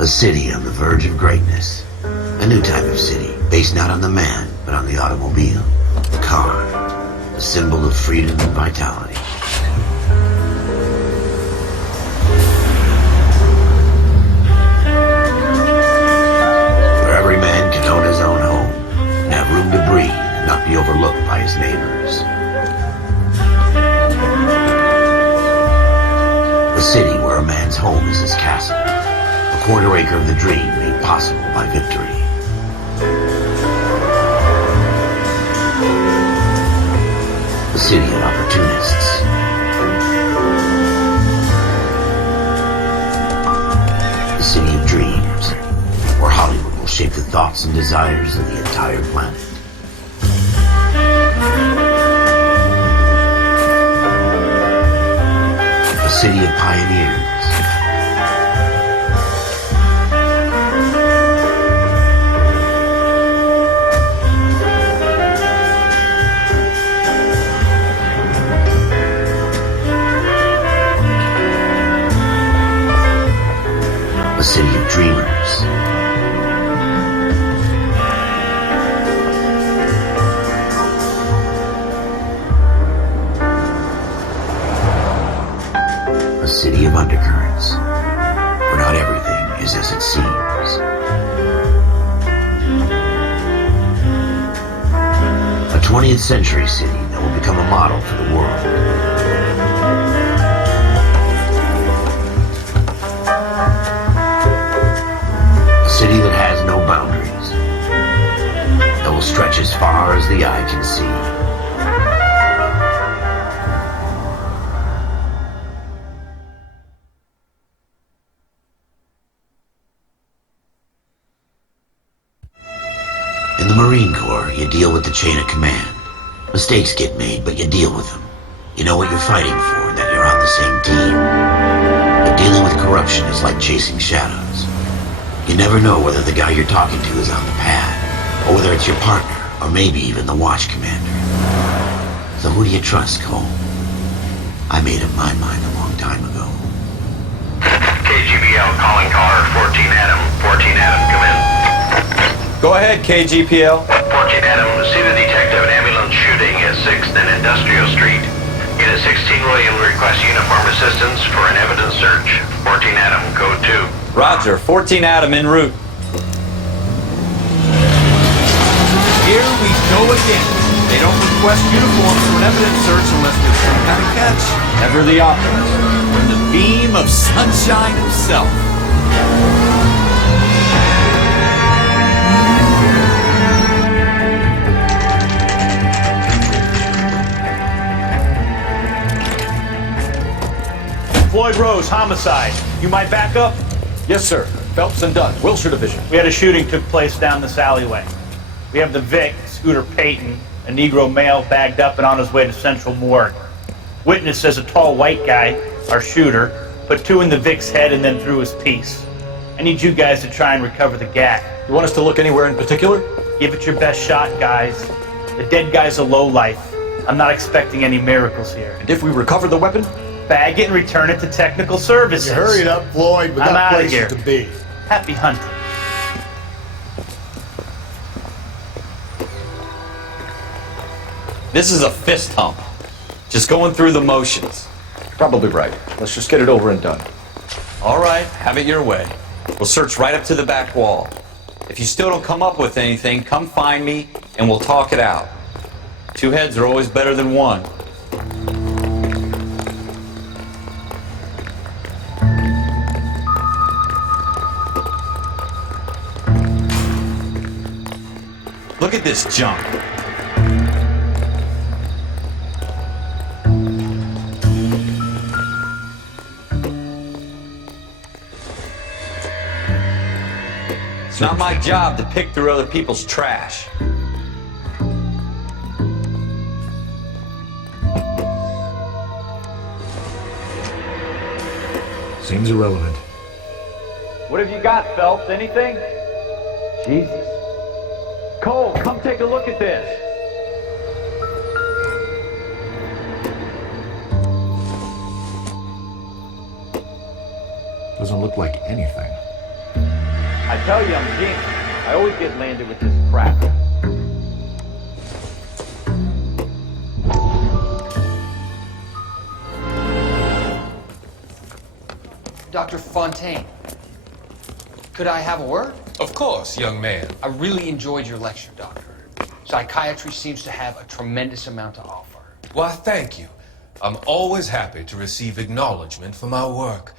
A city on the verge of greatness. A new type of city, based not on the man, but on the automobile. The car. A symbol of freedom and vitality. Where every man can own his own home, and have room to breathe, and not be overlooked by his neighbors. A city where a man's home is his castle. A quarter acre of the dream made possible by victory. A city of opportunists. A city of dreams, where Hollywood will shape the thoughts and desires of the entire planet. A city of pioneers. A city of dreamers. A city of undercurrents, where not everything is as it seems. A 20th century city that will become a model for the world. A city that has no boundaries, that will stretch as far as the eye can see. In the Marine Corps, you deal with the chain of command. Mistakes get made, but you deal with them. You know what you're fighting for, and that you're on the same team. But dealing with corruption is like chasing shadows. You never know whether the guy you're talking to is on the pad, or whether it's your partner, or maybe even the watch commander. So who do you trust, Cole? I made up my mind a long time ago. KGBL calling caller 14 Adam. 14 Adam, come in. Go ahead, KGPL. 14 Adam, see the detective ambulance shooting at 6th and Industrial Street. Unit 16 William requests uniform assistance for an evidence search. 14 Adam, code 2. Roger, 14 Adam en route. Here we go again. They don't request uniforms for an evidence search unless there's some kind of catch. Ever the optimist. From the beam of sunshine himself. Floyd Rose, homicide. You might back up? Yes, sir. Phelps and Dunn, Wilshire Division. We had a shooting took place down this alleyway. We have the Vic, Scooter Payton, a Negro male bagged up and on his way to Central Morgue. Witness says a tall white guy, our shooter, put 2 in the Vic's head and then threw his piece. I need you guys to try and recover the gat. You want us to look anywhere in particular? Give it your best shot, guys. The dead guy's a lowlife. I'm not expecting any miracles here. And if we recover the weapon? Bag it and return it to technical services. You hurry it up, Floyd. We I'm got outta places here. to be. Happy hunting. This is a fist hump. Just going through the motions. Probably right. Let's just get it over and done. All right, have it your way. We'll search right up to the back wall. If you still don't come up with anything, come find me and we'll talk it out. 2 heads are always better than 1. Look at this junk. It's not my job to pick through other people's trash. Seems irrelevant. What have you got, Phelps? Anything? Jesus. Cole, come take a look at this. Doesn't look like anything. I tell you, I'm jinxed. I always get landed with this crap. Dr. Fontaine, could I have a word? Of course, young man. I really enjoyed your lecture, Doctor. Psychiatry seems to have a tremendous amount to offer. Why, thank you. I'm always happy to receive acknowledgement for my work.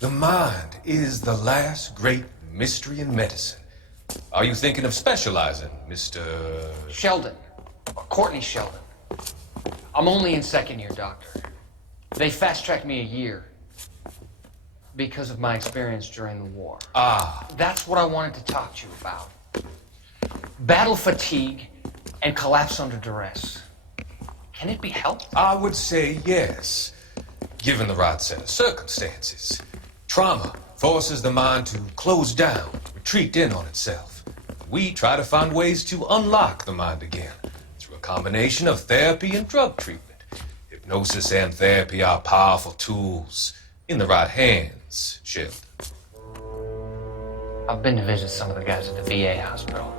The mind is the last great mystery in medicine. Are you thinking of specializing, Mr. Sheldon, or Courtney Sheldon. I'm only in second year, Doctor. They fast-tracked me a year because of my experience during the war. Ah. That's what I wanted to talk to you about. Battle fatigue and collapse under duress. Can it be helped? I would say yes, given the right set of circumstances. Trauma forces the mind to close down, retreat in on itself. We try to find ways to unlock the mind again through a combination of therapy and drug treatment. Hypnosis and therapy are powerful tools in the right hands, Sheldon. I've been to visit some of the guys at the VA hospital.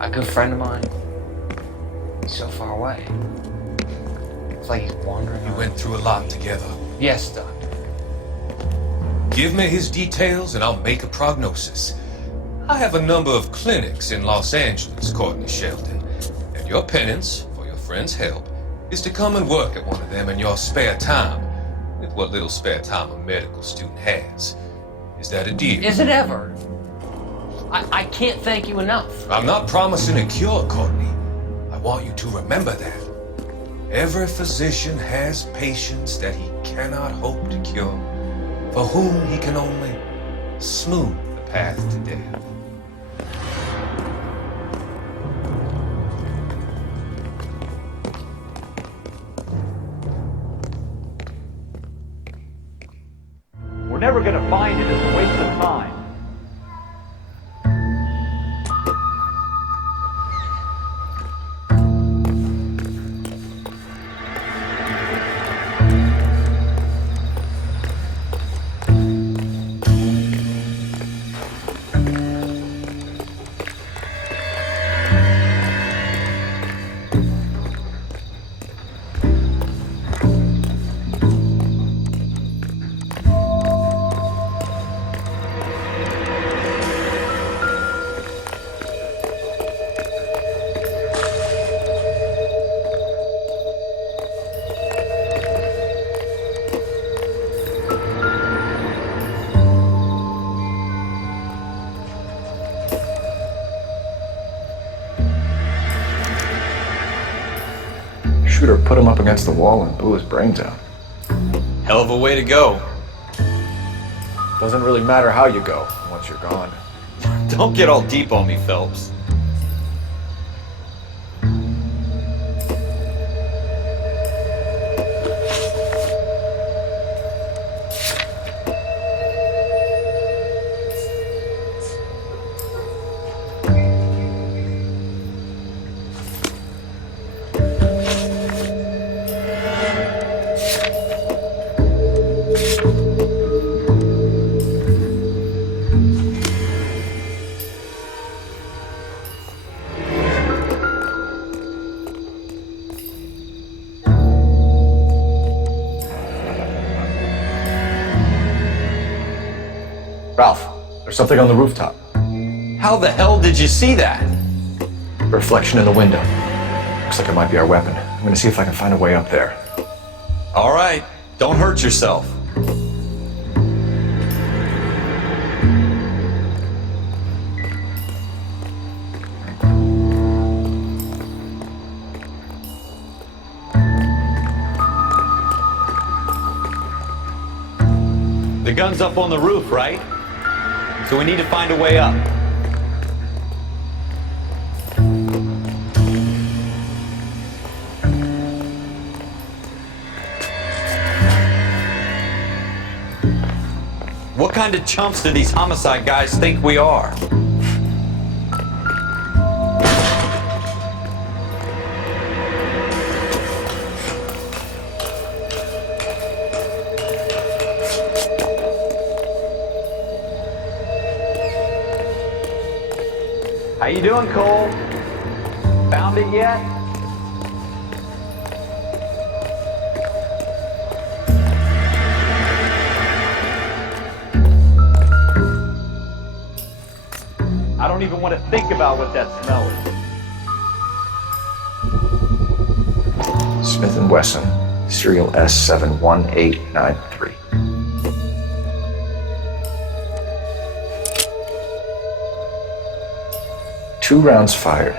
A good friend of mine, he's so far away. It's like he's wandering You around. went through a lot together. Yes, Doctor. Give me his details and I'll make a prognosis. I have a number of clinics in Los Angeles, Courtney Sheldon, and your penance for your friend's help is to come and work at one of them in your spare time, with what little spare time a medical student has. Is that a deal? Is it ever? I can't thank you enough. I'm not promising a cure, Courtney. I want you to remember that. Every physician has patients that he cannot hope to cure, for whom he can only smooth the path to death. We're never gonna find it. It's a waste of time. Shooter put him up against the wall and blew his brains out. Hell of a way to go. Doesn't really matter how you go once you're gone. Don't get all deep on me, Phelps. Ralph, there's something on the rooftop. How the hell did you see that? Reflection in the window. Looks like it might be our weapon. I'm gonna see if I can find a way up there. All right, don't hurt yourself. The gun's up on the roof, right? So we need to find a way up. What kind of chumps do these homicide guys think we are? you doing, Cole? Found it yet? I don't even want to think about what that smell is. Smith & Wesson, serial S71893. Two rounds fired,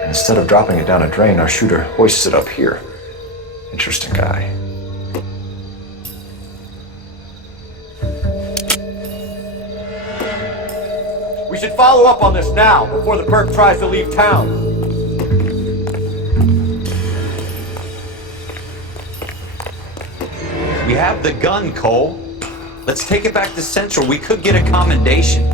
and instead of dropping it down a drain, our shooter hoists it up here. Interesting guy. We should follow up on this now, before the perp tries to leave town. We have the gun, Cole. Let's take it back to Central. We could get a commendation.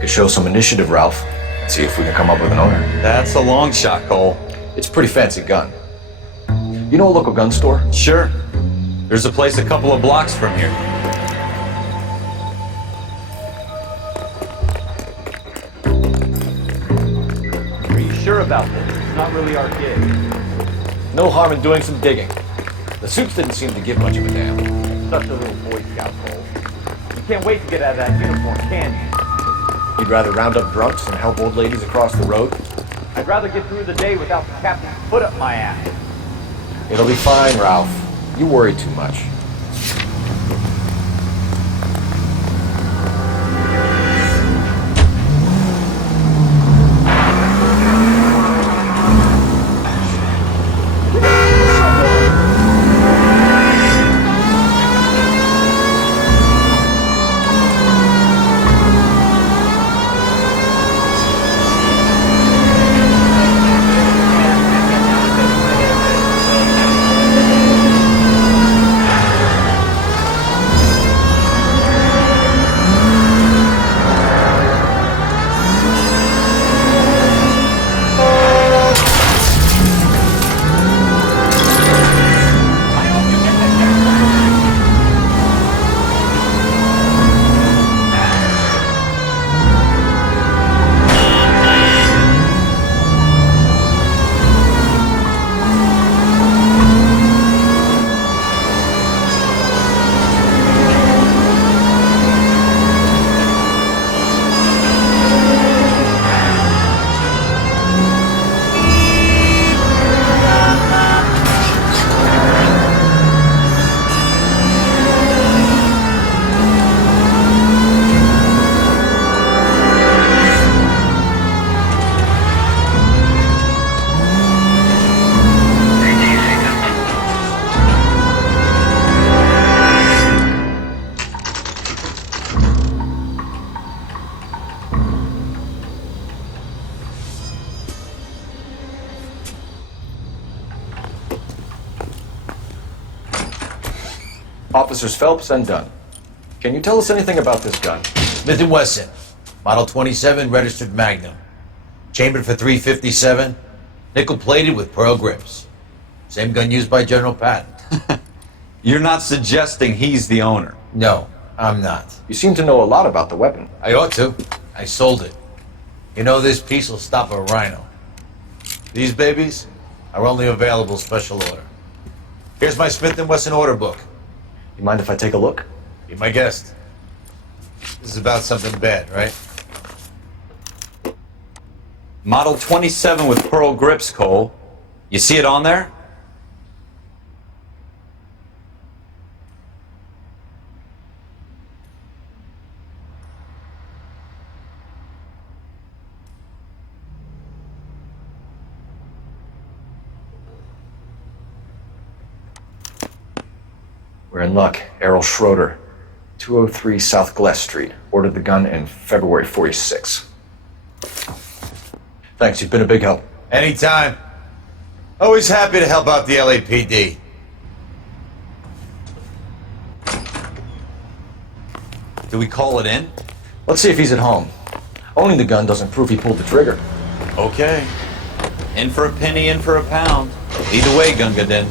Could show some initiative, Ralph. See if we can come up with an owner. That's a long shot, Cole. It's a pretty fancy gun. You know a local gun store? Sure. There's a place a couple of blocks from here. Are you sure about this? It's not really our gig. No harm in doing some digging. The suits didn't seem to give much of a damn. Such a little Boy Scout, Cole. You can't wait to get out of that uniform, can you? You'd rather round up drunks and help old ladies across the road? I'd rather get through the day without the captain's foot up my ass. It'll be fine, Ralph. You worry too much. Officers Phelps and Dunn. Can you tell us anything about this gun? Smith & Wesson, Model 27, registered Magnum. Chambered for .357, nickel-plated with pearl grips. Same gun used by General Patton. You're not suggesting he's the owner? No, I'm not. You seem to know a lot about the weapon. I ought to. I sold it. You know, this piece will stop a rhino. These babies are only available special order. Here's my Smith & Wesson order book. You mind if I take a look? Be my guest. This is about something bad, right? Model 27 with pearl grips, Cole. You see it on there? We're in luck. Errol Schroeder, 203 South Glass Street. Ordered the gun in February '46. Thanks, you've been a big help. Anytime. Always happy to help out the LAPD. Do we call it in? Let's see if he's at home. Owning the gun doesn't prove he pulled the trigger. Okay. In for a penny, in for a pound. Either way, Gunga Din.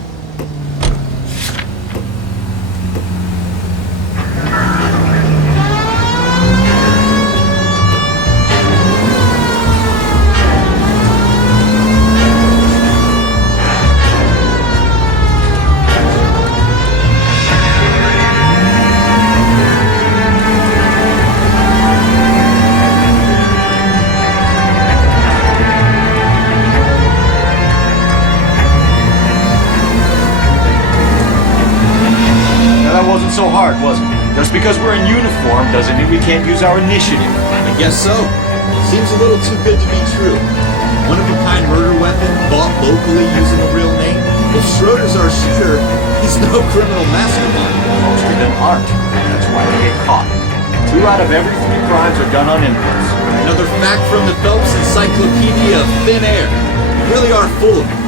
that wasn't so hard, was it? Just because we're in uniform doesn't mean we can't use our initiative. I guess so. Seems a little too good to be true. One-of-a-kind murder weapon bought locally using a real name? If Schroeder's our shooter, he's no criminal mastermind. Most of them aren't. That's why they get caught. 2 out of every 3 crimes are done on impulse. Another fact from the Phelps Encyclopedia of Thin Air. You really are full of it.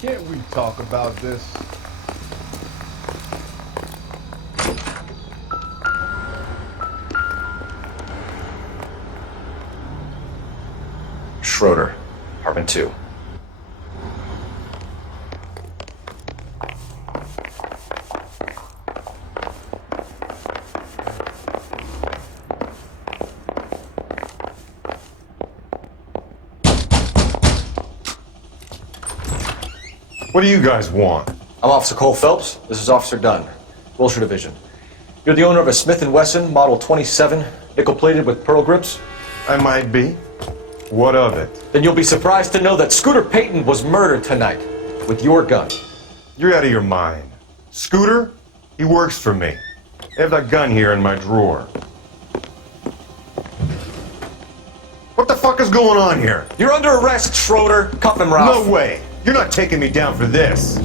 Can't we talk about this? Schroeder, apartment 2. What do you guys want? I'm Officer Cole Phelps. This is Officer Dunn, Wilshire Division. You're the owner of a Smith & Wesson Model 27, nickel-plated with pearl grips? I might be. What of it? Then you'll be surprised to know that Scooter Payton was murdered tonight with your gun. You're out of your mind. Scooter? He works for me. I have that gun here in my drawer. What the fuck is going on here? You're under arrest, Schroeder. Cuff him, Ralph. No way! You're not taking me down for this!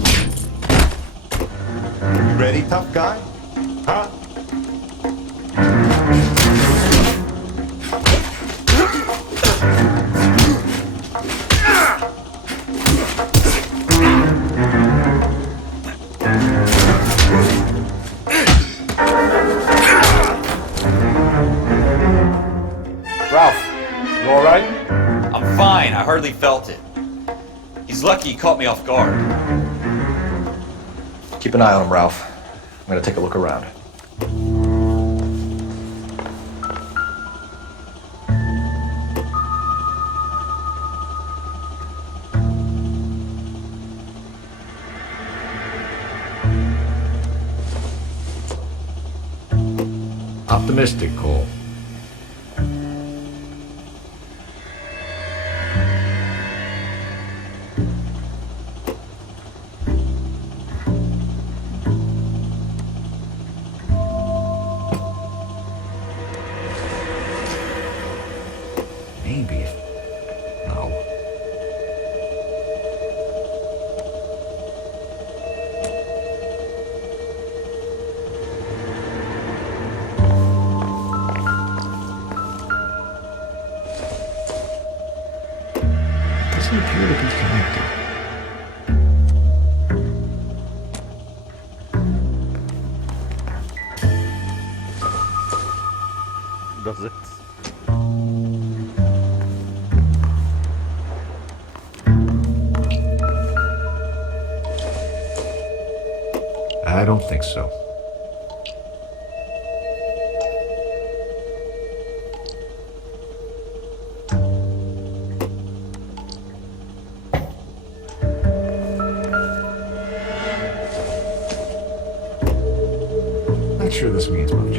Are you ready, tough guy? Huh? Ralph, you all right? I'm fine. I hardly felt it. He's lucky he caught me off guard. Keep an eye on him, Ralph. I'm gonna take a look around. Optimistic, Cole. Maybe. No. Doesn't appear to be connected. Does it? I don't think so. Not sure this means much.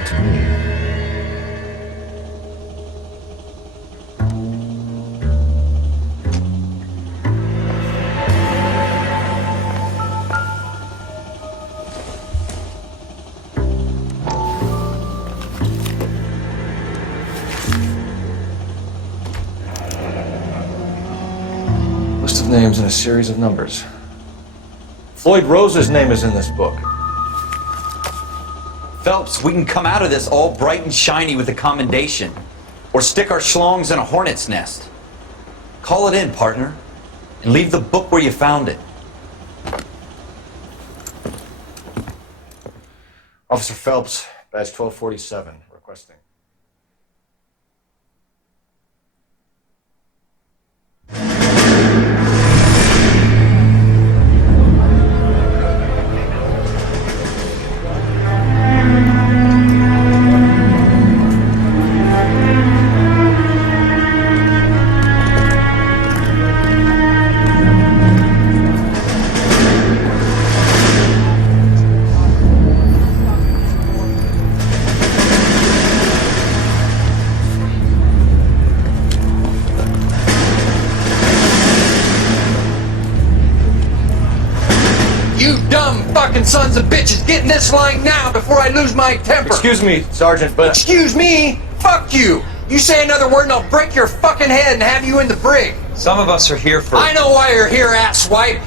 good to me. List of names and a series of numbers. Floyd Rose's name is in this book. Phelps, we can come out of this all bright and shiny with a commendation. Or stick our schlongs in a hornet's nest. Call it in, partner. And leave the book where you found it. Officer Phelps, badge 1247, requesting. You dumb fucking sons of bitches, get in this line now before I lose my temper. Excuse me, Sergeant, but... Excuse me? Fuck you! You say another word and I'll break your fucking head and have you in the brig. Some of us are here for... I know why you're here, asswipe.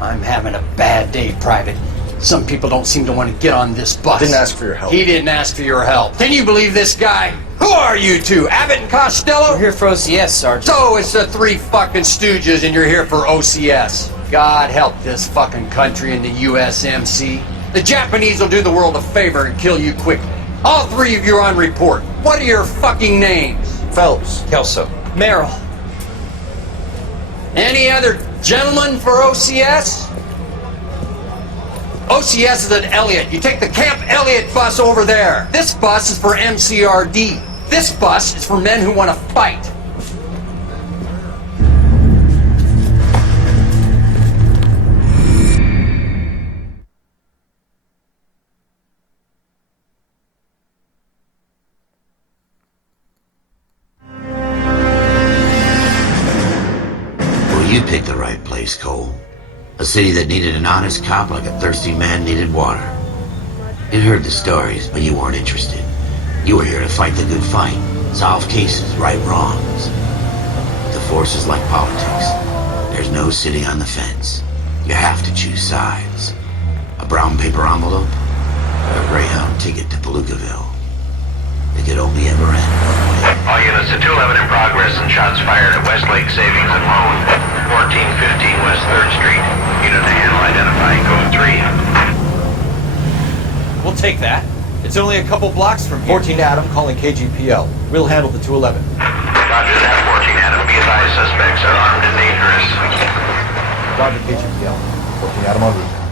I'm having a bad day, Private. Some people don't seem to want to get on this bus. Didn't ask for your help. He didn't ask for your help. Can you believe this guy? Who are you two? Abbott and Costello? We're here for OCS, Sergeant. So it's the three fucking stooges and you're here for OCS. God help this fucking country and the USMC. The Japanese will do the world a favor and kill you quickly. All three of you are on report. What are your fucking names? Phelps. Kelso. Merrill. Any other gentlemen for OCS? OCS is at Elliott. You take the Camp Elliott bus over there. This bus is for MCRD. This bus is for men who want to fight. You picked the right place, Cole. A city that needed an honest cop like a thirsty man needed water. You'd heard the stories, but you weren't interested. You were here to fight the good fight, solve cases, right wrongs. But the force is like politics. There's no sitting on the fence. You have to choose sides. A brown paper envelope, or a Greyhound ticket to Palookaville. It could only ever end one way. All units to 211 in progress and shots fired at Westlake Savings and Loan, 1415 West 3rd Street. Unit to handle identifying code 3. We'll take that. It's only a couple blocks from here. 14 Adam calling KGPL. We'll handle the 211. Roger that, 14 Adam. Be advised, suspects are armed and dangerous. Roger KGPL. 14 Adam en route.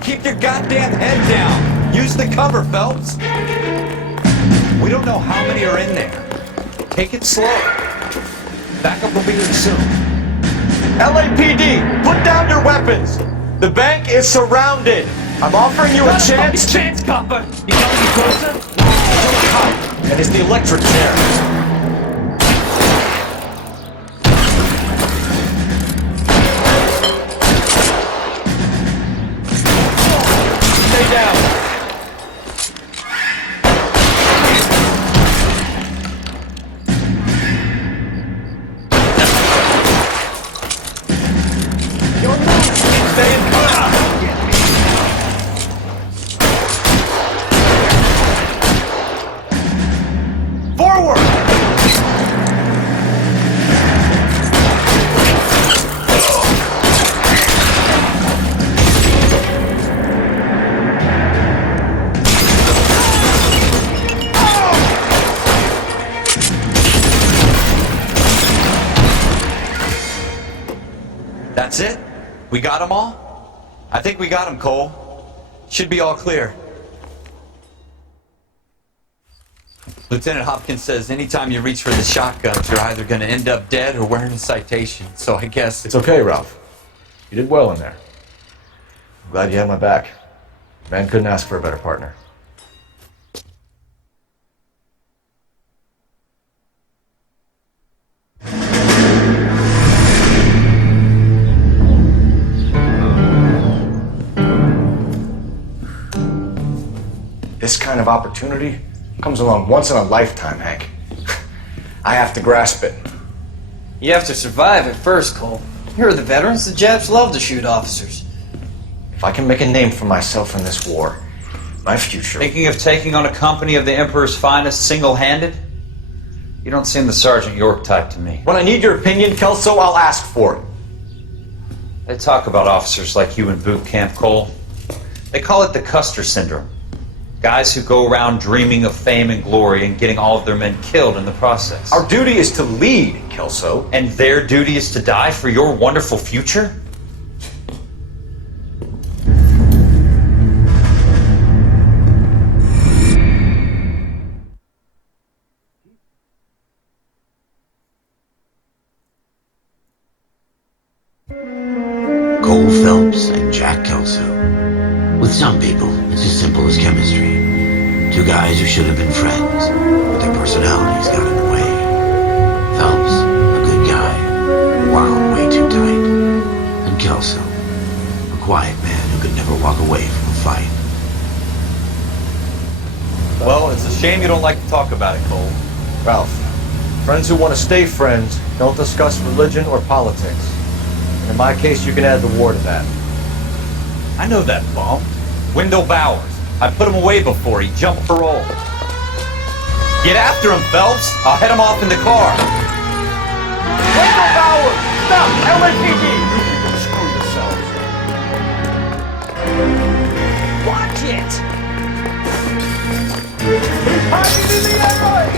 Keep your goddamn head down. Use the cover, Phelps. We don't know how many are in there. Take it slow. Backup will be in soon. LAPD, put down your weapons. The bank is surrounded. I'm offering you a chance. Chance, copper. You coming any closer? And it's the electric chair. That's it? We got them all? I think we got them, Cole. Should be all clear. Lieutenant Hopkins says anytime you reach for the shotguns, you're either going to end up dead or wearing a citation. So I guess... It's okay, Ralph. You did well in there. I'm glad you had my back. Man couldn't ask for a better partner. This kind of opportunity comes along once in a lifetime, Hank. I have to grasp it. You have to survive at first, Cole. Here are the veterans. The Japs love to shoot officers. If I can make a name for myself in this war, my future... Thinking of taking on a company of the Emperor's finest single-handed? You don't seem the Sergeant York type to me. When I need your opinion, Kelso, I'll ask for it. They talk about officers like you in boot camp, Cole. They call it the Custer Syndrome. Guys who go around dreaming of fame and glory and getting all of their men killed in the process. Our duty is to lead, Kelso. And their duty is to die for your wonderful future? Cole Phelps and Jack Kelso. With some people, it's as simple as chemistry. Two guys who should have been friends, but their personalities got in the way. Phelps, a good guy, wound way too tight. And Kelso, a quiet man who could never walk away from a fight. Well, it's a shame you don't like to talk about it, Cole. Ralph, friends who want to stay friends don't discuss religion or politics. And in my case, you can add the war to that. I know that bum. Wendell Bowers. I put him away before he jumped parole. Get after him, Phelps. I'll head him off in the car. Wendell Bowers! Stop! LAPD! Screw yourselves. Watch it! He's hiding in the alley!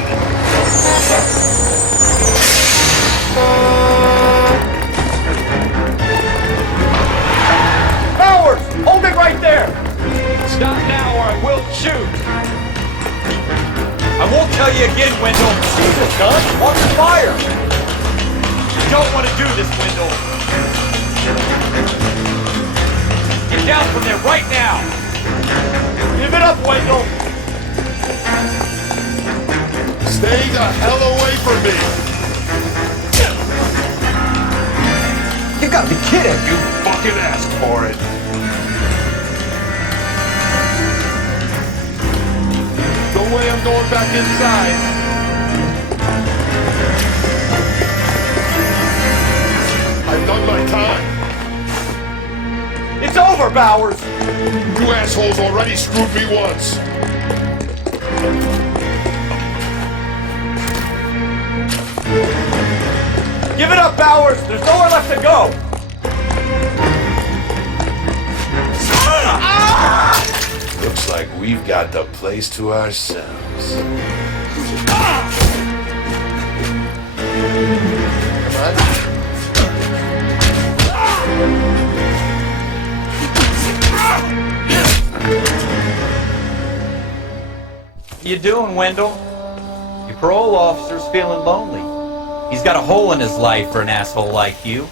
Bowers! Hold it right there! Stop now or I will shoot. I won't tell you again, Wendell. Jesus, gun! Watch the fire! You don't want to do this, Wendell. Get down from there right now. Give it up, Wendell! Stay the hell away from me! You gotta be kidding! You fucking asked for it! No way I'm going back inside! I've done my time! It's over, Bowers! You assholes already screwed me once! Give it up, Bowers! There's nowhere left to go! Looks like we've got the place to ourselves. Come on. You doing, Wendell? Your parole officer's feeling lonely. He's got a hole in his life for an asshole like you.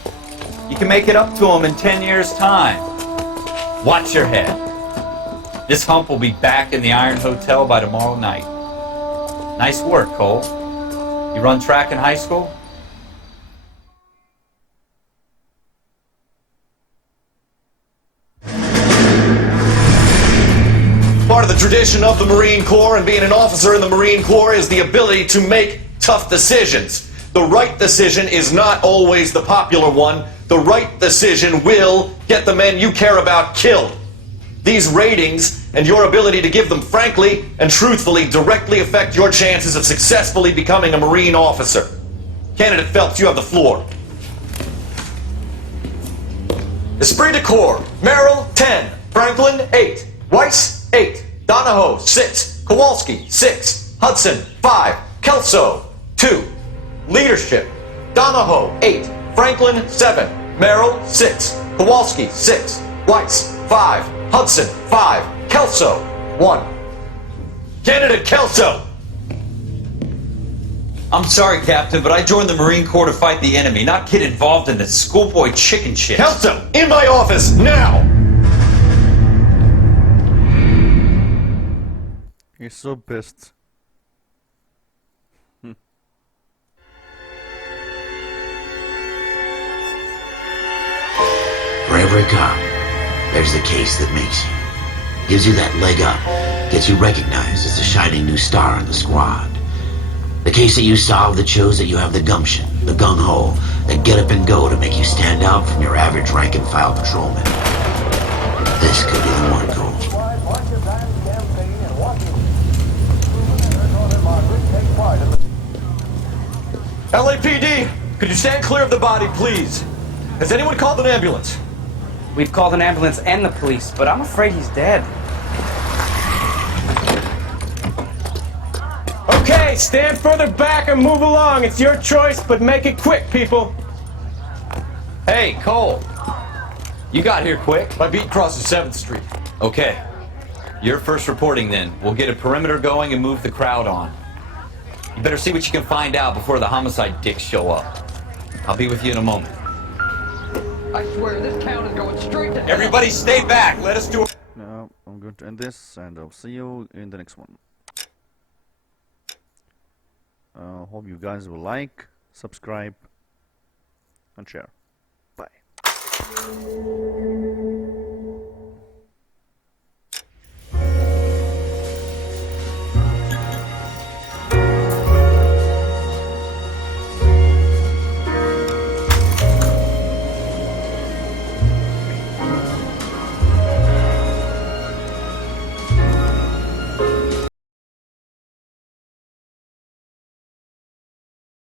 You can make it up to him in 10 years' time. Watch your head. This hump will be back in the Iron Hotel by tomorrow night. Nice work, Cole. You run track in high school? Part of the tradition of the Marine Corps and being an officer in the Marine Corps is the ability to make tough decisions. The right decision is not always the popular one. The right decision will get the men you care about killed. These ratings and your ability to give them frankly and truthfully directly affect your chances of successfully becoming a Marine officer. Candidate Phelps, you have the floor. Esprit de Corps, Merrill, 10. Franklin, 8. Weiss, 8. Donahoe, 6. Kowalski, 6. Hudson, 5. Kelso, 2. Leadership, Donahoe, 8. Franklin, 7. Merrill, 6. Kowalski, 6. Weiss, 5. Hudson, 5. Kelso, 1. Candidate Kelso! I'm sorry, Captain, but I joined the Marine Corps to fight the enemy, not get involved in this schoolboy chicken shit. Kelso, in my office, now! He's so pissed. For every cop, there's the case that makes you. Gives you that leg up, gets you recognized as the shining new star in the squad. The case that you solve that shows that you have the gumption, the gung-ho, that get up and go to make you stand out from your average rank-and-file patrolman. This could be the one goal. LAPD, could you stand clear of the body, please? Has anyone called an ambulance? We've called an ambulance and the police, but I'm afraid he's dead. Okay, stand further back and move along. It's your choice, but make it quick, people. Hey, Cole. You got here quick. My beat crosses 7th Street. Okay. You're first reporting then. We'll get a perimeter going and move the crowd on. You better see what you can find out before the homicide dicks show up. I'll be with you in a moment. I swear this town is going straight to hell. Everybody stay back. Let us do it. Now I'm going to end this, and I'll see you in the next one. Hope you guys will like, subscribe, and share. Bye.